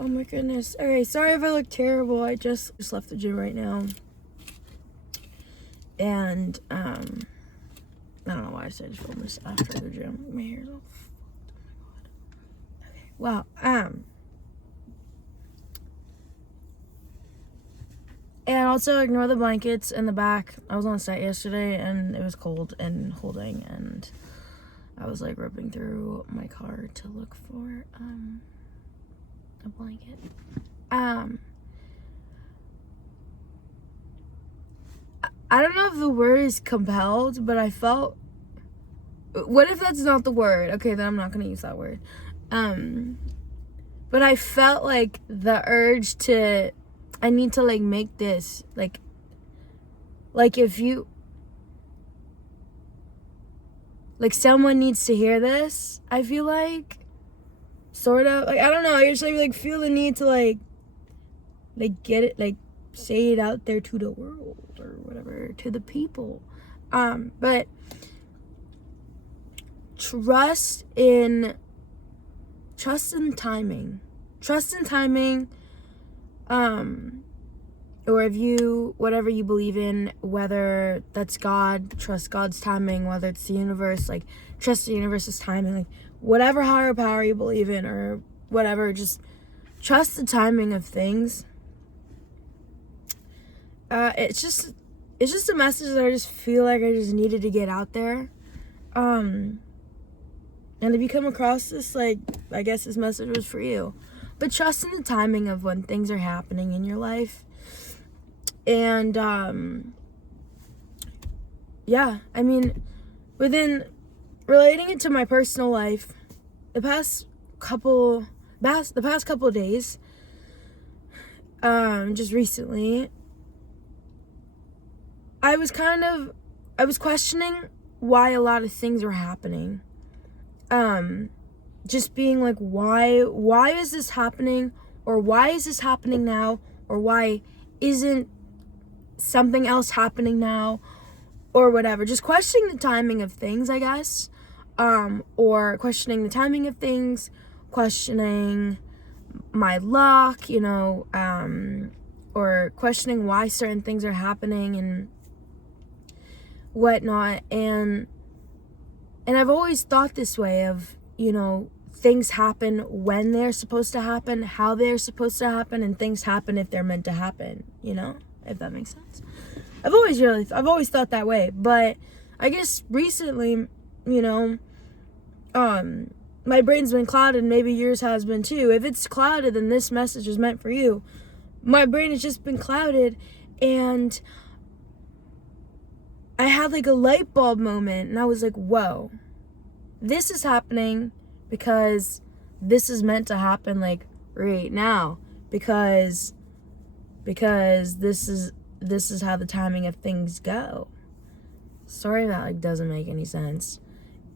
Oh my goodness. Okay, sorry if I look terrible. I just left the gym right now. And, I don't know why I said I just filmed this after the gym. My hair's all fucked. Oh my god. Okay, well, and also ignore the blankets in the back. I was on site yesterday and it was cold and holding, and I was like ripping through my car to look for a blanket. I don't know if the word is compelled, but I felt, what if that's not the word? Okay, then I'm not gonna use that word. But I felt like the urge to, I need to like make this like if you, like someone needs to hear this, I feel like, sort of, like, I don't know, I usually like feel the need to like get it, like say it out there to the world or whatever, to the people. But trust in timing. Trust in timing. Or if you, whatever you believe in, whether that's God, trust God's timing, whether it's the universe, like trust the universe's timing, like whatever higher power you believe in or whatever, just trust the timing of things. It's just a message that I just feel like I just needed to get out there. And if you come across this, like, I guess this message was for you. But trust in the timing of when things are happening in your life. And, yeah, I mean, relating it to my personal life, the past couple days, just recently, I was questioning why a lot of things were happening. Just being like, why is this happening? Or why is this happening now? Or why isn't something else happening now? Or whatever. Just questioning the timing of things, I guess. Or questioning the timing of things. Questioning my luck, or questioning why certain things are happening and whatnot. And I've always thought this way of, things happen when they're supposed to happen, how they're supposed to happen, and things happen if they're meant to happen, if that makes sense. I've always thought that way, but I guess recently, my brain's been clouded, maybe yours has been too. If it's clouded, then this message is meant for you. My brain has just been clouded, and I had like a light bulb moment, and I was like, whoa, this is happening because this is meant to happen like right now, because this is how the timing of things go. Sorry that like doesn't make any sense.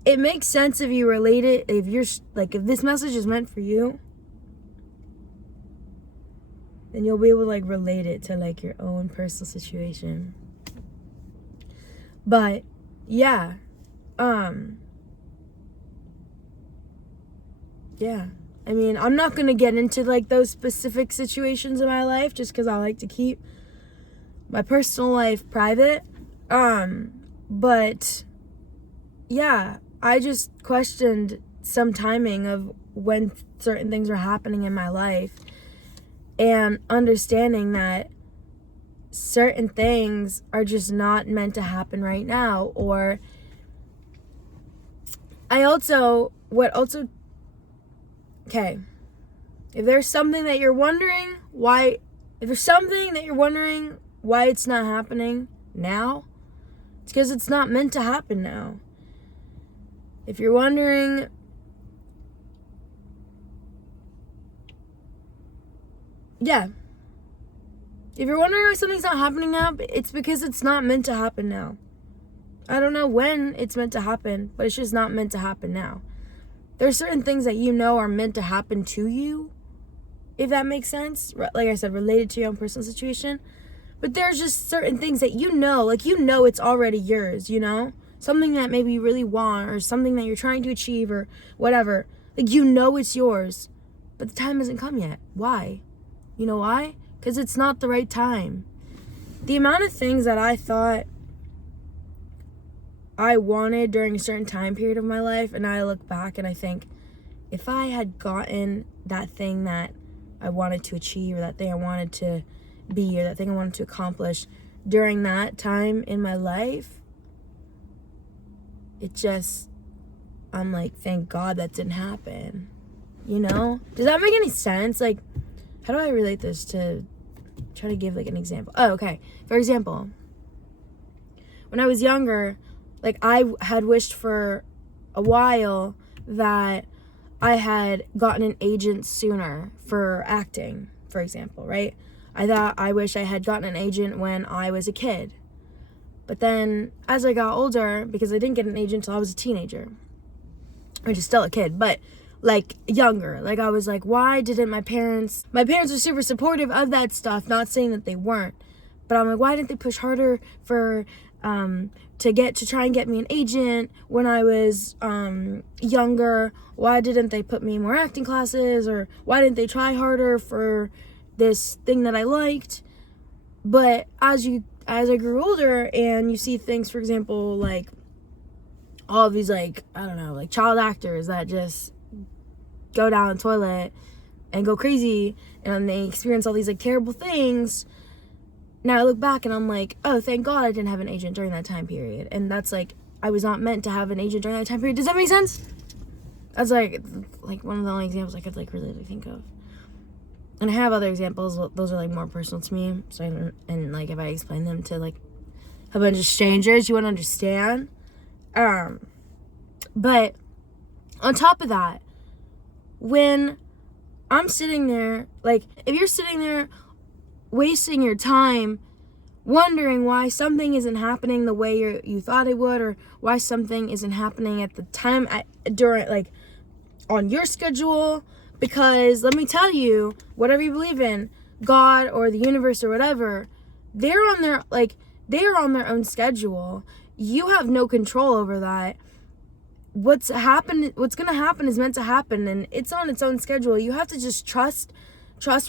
It makes sense if you relate it, if you're like, if this message is meant for you, then you'll be able to like relate it to like your own personal situation. But yeah, yeah, I mean, I'm not gonna get into like those specific situations in my life just because I like to keep my personal life private. But yeah, I just questioned some timing of when certain things are happening in my life, and understanding that certain things are just not meant to happen right now. Or okay, if there's something that you're wondering why it's not happening now, it's because it's not meant to happen now. If you're wondering, yeah, if you're wondering why something's not happening now, it's because it's not meant to happen now. I don't know when it's meant to happen, but it's just not meant to happen now. There's certain things that are meant to happen to you, if that makes sense. Like I said, related to your own personal situation. But there's just certain things that it's already yours, Something that maybe you really want, or something that you're trying to achieve, or whatever. Like, it's yours. but the time hasn't come yet. Why? You know why? Because it's not the right time. The amount of things that I thought I wanted during a certain time period of my life, and I look back and I think, if I had gotten that thing that I wanted to achieve, or that thing I wanted to be, or that thing I wanted to accomplish during that time in my life, I'm like, thank God that didn't happen. You know? Does that make any sense? Like, how do I relate this to, try to give like an example? Oh, okay. For example, when I was younger, like, I had wished for a while that I had gotten an agent sooner for acting, for example, right? I wish I had gotten an agent when I was a kid. But then as I got older, because I didn't get an agent until I was a teenager, which is still a kid, but like younger, like I was like, why didn't my parents are super supportive of that stuff, not saying that they weren't, but I'm like, why didn't they push harder for to try and get me an agent when I was younger? Why didn't they put me in more acting classes? Or why didn't they try harder for this thing that I liked? But as I grew older and you see things, for example, like all of these, like, I don't know, like child actors that just go down the toilet and go crazy and they experience all these like terrible things. Now I look back and I'm like, oh, thank God I didn't have an agent during that time period. And that's like, I was not meant to have an agent during that time period. Does that make sense? That's like one of the only examples I could like really think of. And I have other examples. Those are like more personal to me. So and like if I explain them to like a bunch of strangers, you wouldn't understand. But on top of that, when I'm sitting there, like if you're sitting there wasting your time wondering why something isn't happening the way you thought it would, or why something isn't happening at the time during like on your schedule, because let me tell you, whatever you believe in, God or the universe or whatever, they're on their own schedule. You have no control over that. What's going to happen is meant to happen, and it's on its own schedule. You have to just trust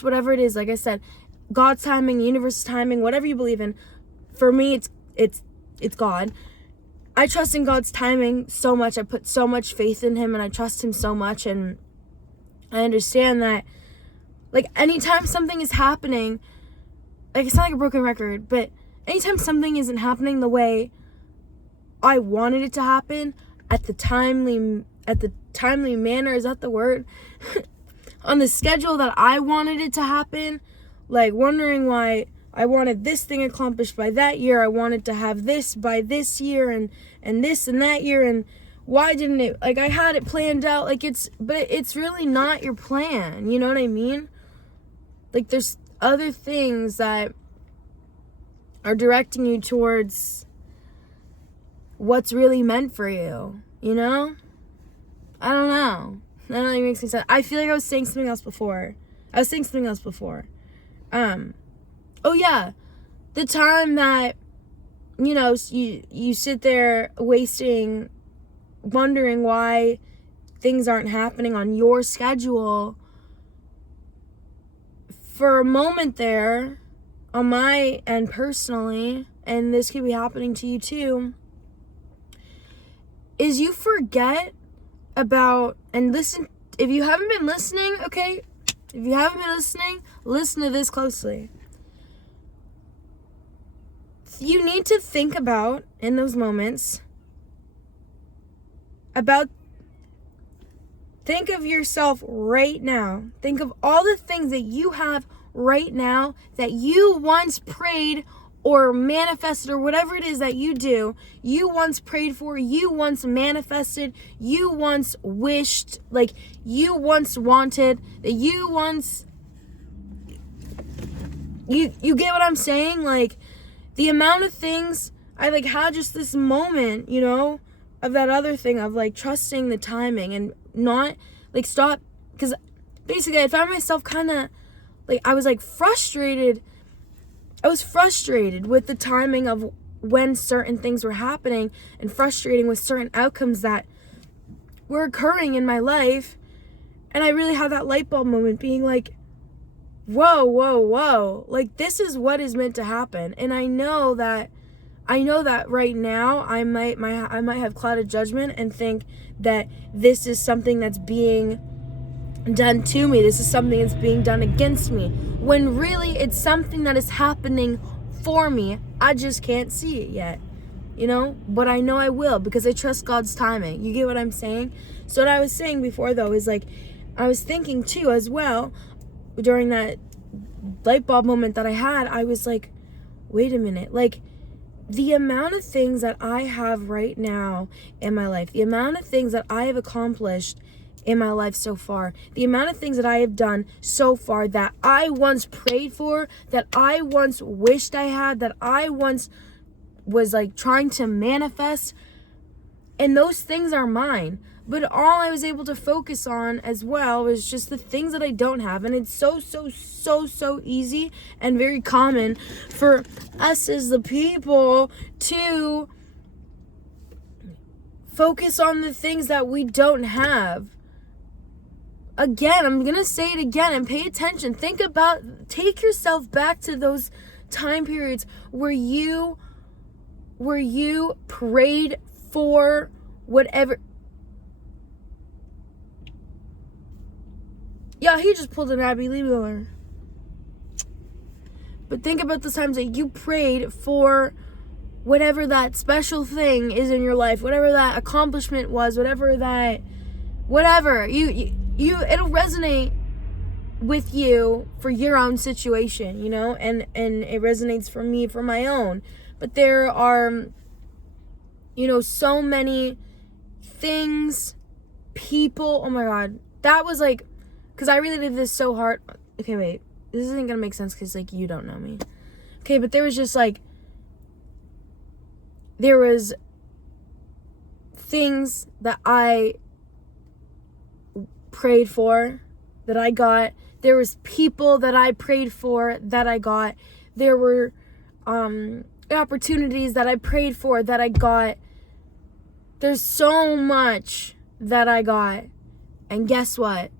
whatever it is. Like I said, God's timing, universe's timing, whatever you believe in. For me, it's God. I trust in God's timing so much. I put so much faith in him, and I trust him so much, and I understand that, like, anytime something is happening, like, it's not like a broken record, but anytime something isn't happening the way I wanted it to happen, at the timely manner, is that the word? On the schedule that I wanted it to happen, like wondering why I wanted this thing accomplished by that year, I wanted to have this by this year, and this and that year, and why didn't it, like, I had it planned out, like, but it's really not your plan, you know what I mean? Like, there's other things that are directing you towards what's really meant for you, you know? I don't know. That really makes any sense. I feel like I was saying something else before. Oh yeah, the time that, you know, you sit there wondering why things aren't happening on your schedule. For a moment there, on my end personally, and this could be happening to you too, is you forget about, and listen, if you haven't been listening, okay, listen to this closely. You need to think about, in those moments, think of yourself right now. Think of all the things that you have right now that you once prayed or manifested, or whatever it is that you do, you once prayed for, you once manifested, you once wished, like you once wanted, that you once, you get what I'm saying? Like, the amount of things I like had just this moment, you know, of that other thing of like trusting the timing and not like stop, because basically I found myself kind of like, I was frustrated with the timing of when certain things were happening, and frustrating with certain outcomes that were occurring in my life. And I really had that light bulb moment being like, whoa, whoa, whoa. Like, this is what is meant to happen. And I know that right now I might have clouded judgment and think that this is something that's being done to me. This is something that's being done against me. When really it's something that is happening for me. I just can't see it yet. But I know I will, because I trust God's timing. You get what I'm saying? So what I was saying before, though, is like, I was thinking too as well, during that light bulb moment that I had, I was like, wait a minute, like, the amount of things that I have right now in my life, the amount of things that I have accomplished in my life so far, the amount of things that I have done so far that I once prayed for, that I once wished I had, that I once was like trying to manifest, and those things are mine. But all I was able to focus on as well was just the things that I don't have. And it's so easy and very common for us as the people to focus on the things that we don't have. Again, I'm going to say it again, and pay attention. Take yourself back to those time periods where you prayed for whatever. Yeah, he just pulled an Abby Lee Miller. But think about the times that you prayed for whatever that special thing is in your life, whatever that accomplishment was, whatever, it'll resonate with you for your own situation, and it resonates for me for my own. But there are, so many things, people. Oh my God, that was like, because I really did this so hard. Okay, wait, this isn't gonna make sense because like you don't know me. Okay, but there was things that I prayed for that I got. There was people that I prayed for that I got. There were opportunities that I prayed for that I got. There's so much that I got. And guess what?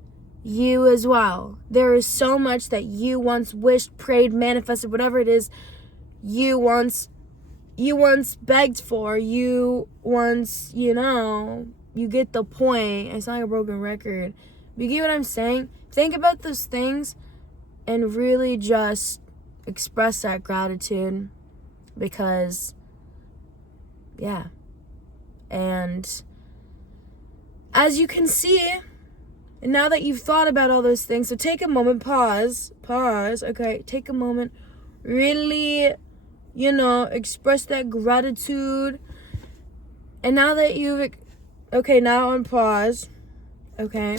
You as well. There is so much that you once wished, prayed, manifested, whatever it is, you once begged for, you once, you get the point. It's not like a broken record. You get what I'm saying? Think about those things and really just express that gratitude, because, yeah. And as you can see, and now that you've thought about all those things, so take a moment, pause, okay? Take a moment, really, express that gratitude. And now that now on pause, okay?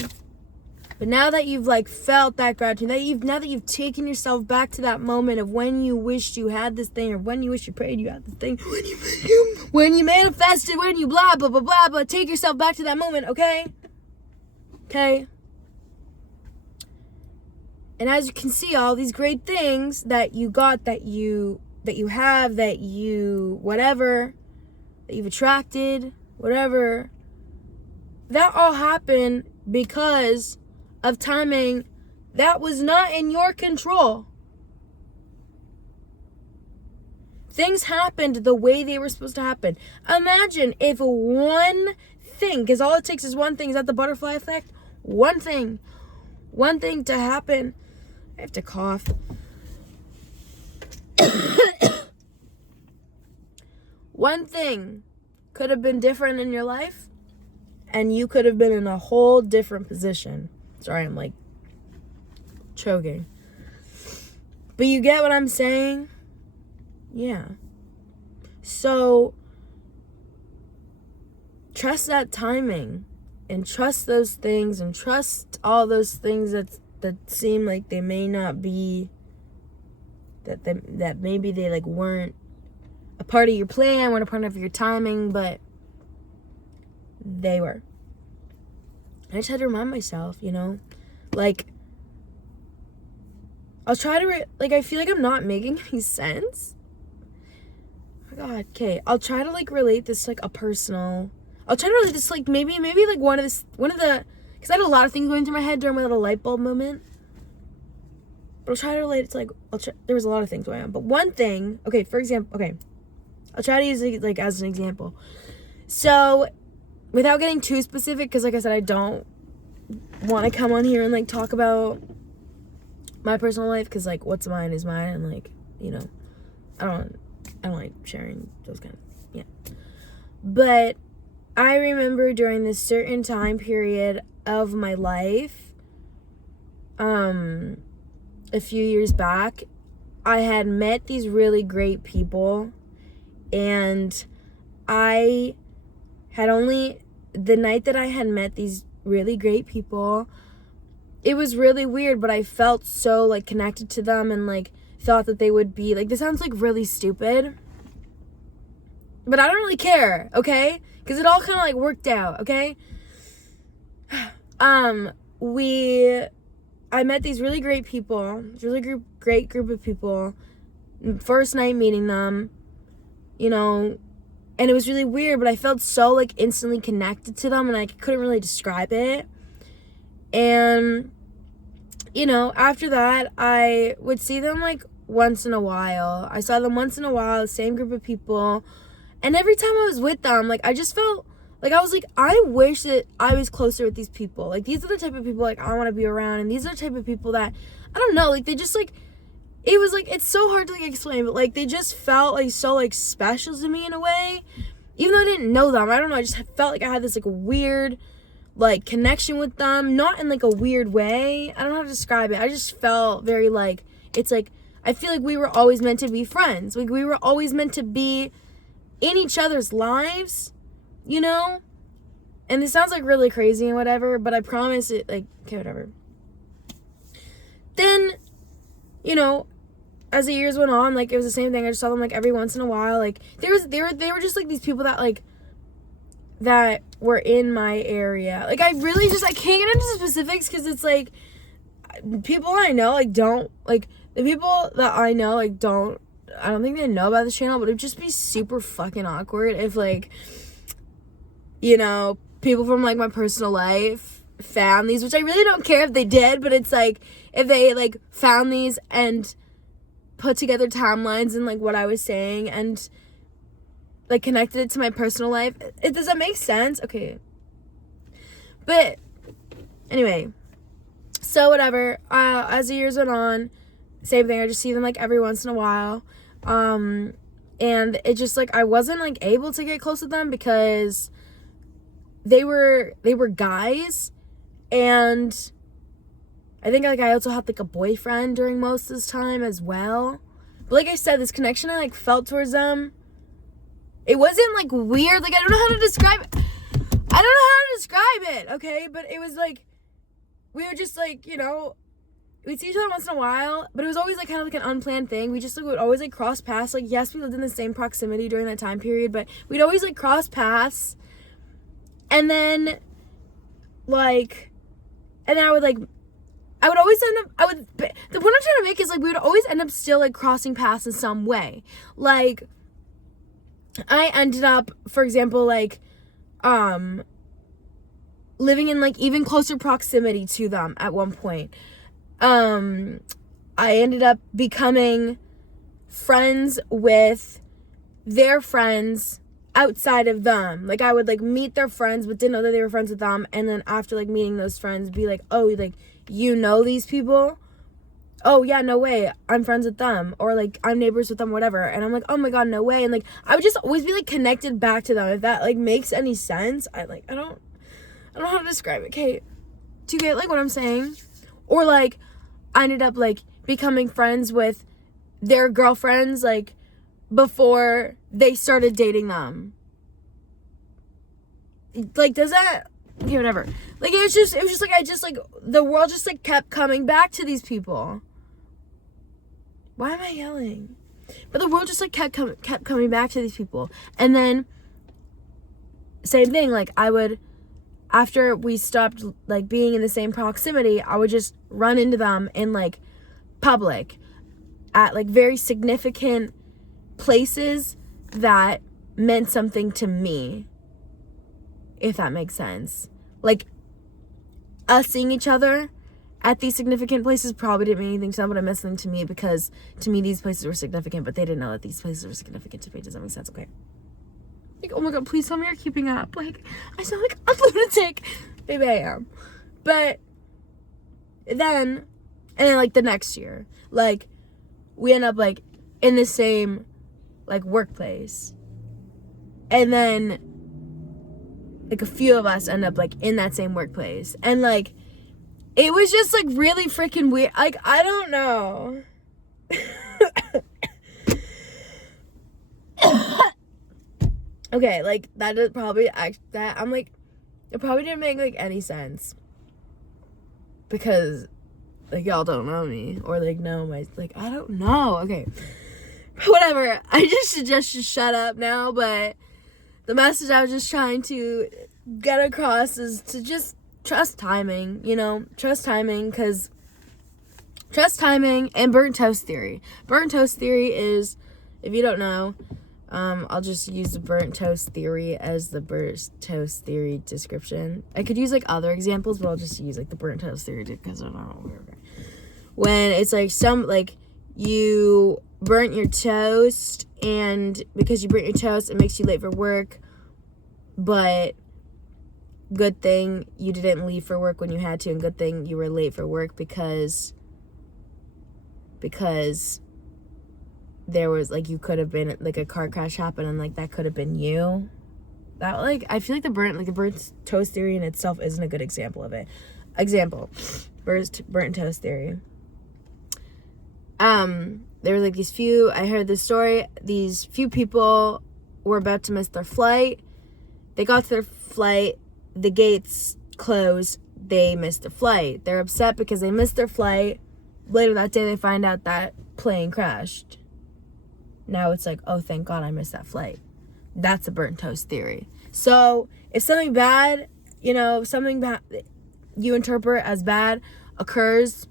But now that you've felt that gratitude, now that you've taken yourself back to that moment of when you wished you had this thing, or when you wished you prayed you had this thing, when you manifested, when you blah, blah, blah, blah, blah, take yourself back to that moment, okay? Okay? And as you can see, all these great things that you got, that you have, that you, whatever, that you've attracted, whatever, that all happened because of timing that was not in your control. Things happened the way they were supposed to happen. Imagine if one thing, because all it takes is one thing, is that the butterfly effect? One thing to happen. I have to cough. One thing could have been different in your life, and you could have been in a whole different position. Sorry, I'm choking. But you get what I'm saying? Yeah. So, trust that timing, and trust those things, and trust all those things that seem like they may not be, that maybe they weren't a part of your plan, weren't a part of your timing, but they were. I just had to remind myself, I'll try to, I feel like I'm not making any sense. Oh my God, okay. I'll try to, relate this to, a personal, I'll try to relate this, maybe, one of the, because I had a lot of things going through my head during my little light bulb moment. But I'll try to relate it to, like, there was a lot of things going on. But one thing, okay, for example, okay, I'll try to use it, like, as an example. So, without getting too specific, because, like I said, I don't want to come on here and, like, talk about my personal life, because, like, what's mine is mine, and, like, you know, I don't like sharing those kind of, yeah. But I remember during this certain time period of my life, a few years back, I had met these really great people, and I had only, the night that I had met these really great people, it was really weird, but I felt so, like, connected to them, and, like, thought that they would be, like, this sounds, like, really stupid, but I don't really care, okay? Because it all kind of, like, worked out, okay? I met these really great people, great group of people, first night meeting them, you know, and it was really weird, but I felt so, like, instantly connected to them, and I couldn't really describe it. And, you know, after that, I would see them, like, once in a while. I saw them once in a while, the same group of people, and every time I was with them, like, I just felt, like, I was like, I wish that I was closer with these people. Like, these are the type of people, like, I want to be around, and these are the type of people that, I don't know, like, they just, like, it was, like, it's so hard to, like, explain, but, like, they just felt, like, so, like, special to me in a way, even though I didn't know them. I don't know, I just felt like I had this, like, weird, like, connection with them, not in, like, a weird way. I don't know how to describe it. I just felt very, like, it's, like, I feel like we were always meant to be friends. Like, we were always meant to be in each other's lives, you know? And this sounds, like, really crazy and whatever, but I promise it, like, okay, whatever. Then, you know, as the years went on, like, it was the same thing. I just saw them, like, every once in a while. Like, they were just, like, these people that, like, that were in my area. Like, I can't get into specifics, because it's, like, people I know, like, don't, like, the people that I know, like, I don't think they know about this channel, but it'd just be super fucking awkward if, like, you know, people from, like, my personal life found these, which I really don't care if they did, but it's, like, if they, like, found these and put together timelines and, like, what I was saying and, like, connected it to my personal life. Does that make sense? Okay. But, anyway, so whatever, as the years went on, same thing, I just see them, like, every once in a while, and it just, like, I wasn't, like, able to get close with them because they were guys, and I think, like, I also had, like, a boyfriend during most of this time as well. But like I said, this connection I, like, felt towards them, it wasn't, like, weird. Like, I don't know how to describe it, okay? But it was, like, we would just, like, you know, we'd see each other once in a while, but it was always, like, kind of, like, an unplanned thing. We just, like, would always, like, cross paths. Like, yes, we lived in the same proximity during that time period, but we'd always, like, cross paths. And then, like, and then I would always end up, the point I'm trying to make is, like, we would always end up still, like, crossing paths in some way. Like, I ended up, for example, like, living in, like, even closer proximity to them at one point. I ended up becoming friends with their friends outside of them. Like, I would, like, meet their friends, but didn't know that they were friends with them, and then after, like, meeting those friends, be like, oh, like, you know these people? Oh, yeah, no way, I'm friends with them, or, like, I'm neighbors with them, whatever, and I'm like, oh my god, no way, and, like, I would just always be, like, connected back to them, if that, like, makes any sense. I don't know how to describe it, okay, do you get, like, what I'm saying? Or, like, I ended up, like, becoming friends with their girlfriends, like, before they started dating them. Like, does that, okay, whatever. Like, it was just, like, the world just, like, kept coming back to these people. Why am I yelling? But the world just, like, kept coming back to these people. And then, same thing, like, I would, after we stopped, like, being in the same proximity, I would just run into them in, like, public at, like, very significant places that meant something to me, if that makes sense. Like, us seeing each other at these significant places probably didn't mean anything to them, but it meant something to me because to me these places were significant, but they didn't know that these places were significant to me. Does that make sense? Okay. Like, oh my god, please tell me you're keeping up. Like, I sound like a lunatic. Maybe I am. But then, and then, like, the next year, like, we end up, like, in the same, like, workplace. And then, like, a few of us end up, like, in that same workplace. And, like, it was just, like, really freaking weird. Like, I don't know. Okay, like, that is probably, that, I'm, like, it probably didn't make, like, any sense. Because, like, y'all don't know me. Or, like, know my, like, I don't know. Okay. Whatever. I just suggest you shut up now, but the message I was just trying to get across is to just trust timing, you know? Trust timing, because trust timing and burnt toast theory. Burnt toast theory is, if you don't know, I'll just use the burnt toast theory as the burnt toast theory description. I could use, like, other examples, but I'll just use, like, the burnt toast theory because I don't know. When it's, like, you burnt your toast, and because you burnt your toast, it makes you late for work, but good thing you didn't leave for work when you had to, and good thing you were late for work because there was, like, you could have been, like, a car crash happened, and, like, that could have been you. That, like, I feel like the burnt toast theory in itself isn't a good example of it. Example, burnt toast theory. There were, like, I heard this story, these few people were about to miss their flight. They got to their flight, the gates closed, they missed their flight. They're upset because they missed their flight. Later that day, they find out that plane crashed. Now it's like, oh, thank God I missed that flight. That's a burnt toast theory. So if something bad, you know, something bad you interpret as bad occurs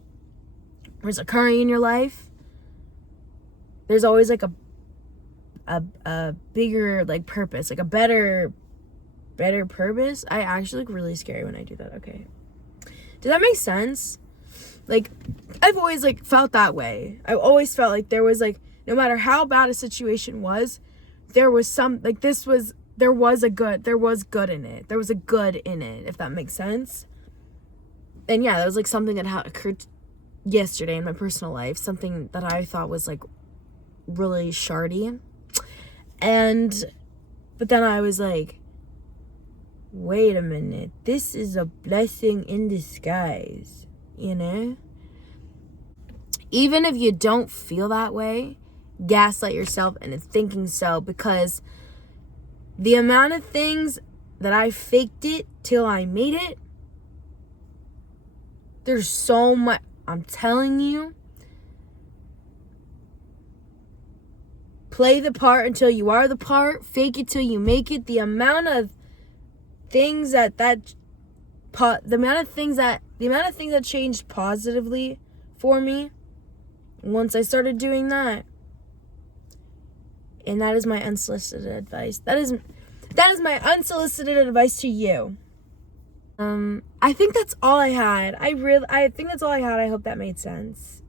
or is occurring in your life, there's always, like, a bigger, like, purpose, like a better purpose. I actually look really scary when I do that. Okay. Does that make sense? Like, I've always, like, felt that way. I've always felt like there was, like, no matter how bad a situation was, there was some, like, there was good in it. There was a good in it, if that makes sense. And yeah, that was, like, something that occurred yesterday in my personal life. Something that I thought was, like, really shardy. But then I was like, wait a minute. This is a blessing in disguise, you know? Even if you don't feel that way, gaslight yourself into thinking so, because the amount of things that I faked it till I made it, there's so much. I'm telling you, play the part until you are the part, fake it till you make it. The amount of things that changed positively for me once I started doing that. And that is my unsolicited advice. That is my unsolicited advice to you. I think that's all I had. I think that's all I had. I hope that made sense.